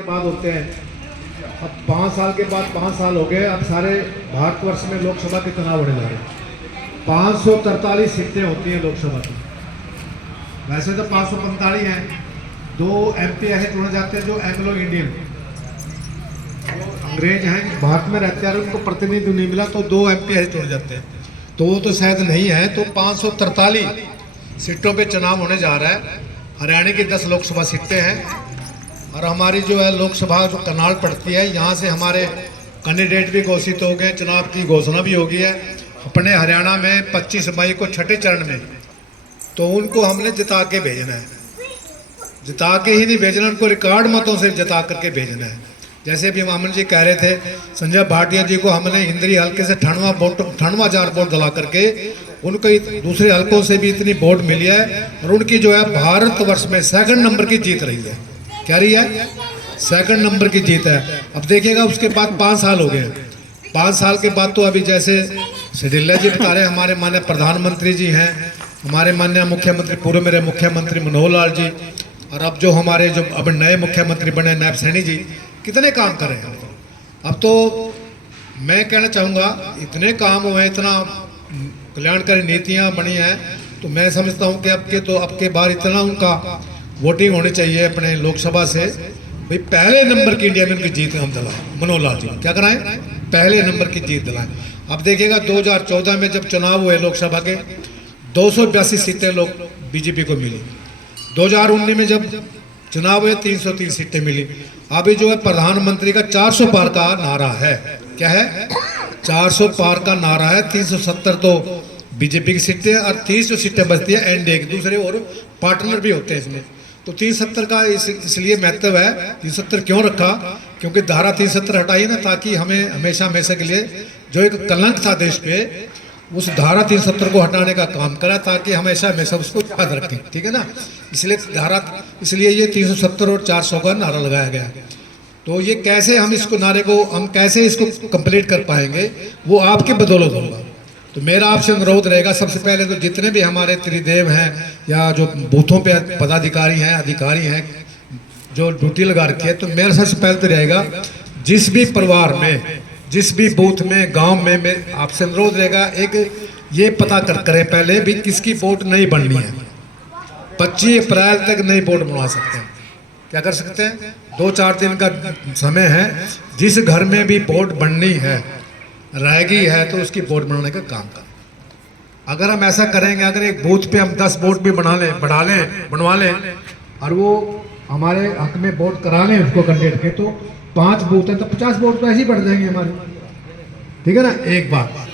के बाद होते हैं। अब 5 साल के बाद 5 साल हो गए। अब सारे भारतवर्ष में लोकसभा के चुनाव होने जा रहे हैं। 543 सीटें होती हैं लोकसभा की। वैसे तो 545 हैं। 2 MP ऐसे चुने जाते हैं जो एंग्लो इंडियन, अंग्रेज हैं, भारत में रहते हैं, उनको प्रतिनिधि नहीं मिला तो 2 MP ऐसे चुने जाते हैं। तो वो तो शायद नहीं है। तो 543 सीटों पे चुनाव होने जा रहा है। हरियाणा की 10 लोकसभा सीटें हैं और हमारी जो है लोकसभा जो करनाल पड़ती है, यहाँ से हमारे कैंडिडेट भी घोषित हो गए, चुनाव की घोषणा भी हो गई है। अपने हरियाणा में 25 मई को छठे चरण में, तो उनको हमने जिता के भेजना है। जिता के ही नहीं भेजना, उनको रिकॉर्ड मतों से जिता करके भेजना है। जैसे भी मामन जी कह रहे थे, संजय भाटिया जी को हमने इंद्री हल्के से 98,000 वोट दिला करके उनको दूसरे हल्कों से भी इतनी वोट मिली है और उनकी जो है भारतवर्ष में 2nd नंबर की जीत रही है। क्या रही है? 2nd नंबर की जीत है। अब देखिएगा उसके बाद 5 साल हो गए। 5 साल के बाद तो अभी जैसे सिडिल्ला जी बता रहे, हमारे माननीय प्रधानमंत्री जी हैं, हमारे माननीय मुख्यमंत्री पूर्व मेरे मुख्यमंत्री मनोहर लाल जी, और अब जो हमारे जो अब नए मुख्यमंत्री बने नायब सैनी जी, कितने काम कर रहे हैं। अब तो मैं कहना चाहूँगा इतने काम हुए, इतना कल्याणकारी नीतियाँ बनी हैं, तो मैं समझता हूँ कि अब के बार इतना उनका वोटिंग होनी चाहिए अपने लोकसभा से। भाई पहले नंबर की इंडिया में उनकी जीत हम दिलाएं। मनोहर लाल जी क्या कराएं? पहले नंबर की जीत दिलाएं। अब देखिएगा 2014 में जब चुनाव हुए लोकसभा के, 282 सीटें लोग बीजेपी को मिली। 2019 में जब चुनाव हुए 303 सीटें मिली। अभी जो है प्रधानमंत्री का 400 पार का नारा है। क्या है? 400 पार का नारा है। 370 तो बीजेपी की सीटें और 30 जो सीटें बचती है एनडीए के, दूसरे और पार्टनर भी होते हैं इसमें। तो 370 का इसलिए महत्व है। 370 क्यों रखा? क्योंकि धारा 370 हटाई ना, ताकि हमें हमेशा हमेशा के लिए जो एक कलंक था देश पे, उस धारा 370 को हटाने का काम करा, ताकि हमेशा हमेशा उसको याद रखें। ठीक है ना? इसलिए ये 370 और 400 का नारा लगाया गया। तो ये कैसे हम इसको नारे को हम कैसे इसको कंप्लीट कर पाएंगे, वो आपके बदौलत होगा। तो मेरा आपसे अनुरोध रहेगा, सबसे पहले तो जितने भी हमारे त्रिदेव हैं या जो बूथों पे पदाधिकारी हैं, अधिकारी हैं जो ड्यूटी लगा रखी है, तो मेरा सबसे पहले तो रहेगा जिस भी परिवार में, जिस भी बूथ में, गांव में आपसे अनुरोध रहेगा, एक ये पता करें पहले भी किसकी वोट नहीं बननी है। 25 अप्रैल तक नई वोट बनवा सकते हैं। क्या कर सकते हैं? 2-4 दिन का समय है। जिस घर में भी वोट बननी है रहेगी है, तो उसकी वोट बनाने का काम करें। अगर हम ऐसा करेंगे, अगर एक बूथ पे हम 10 वोट भी बनवा लें और वो हमारे हक में वोट करा लें उसको कैंडिडेट के, तो 5 बूथ हैं तो 50 वोट तो ऐसे ही बढ़ जाएंगे हमारे। ठीक है ना? एक बात।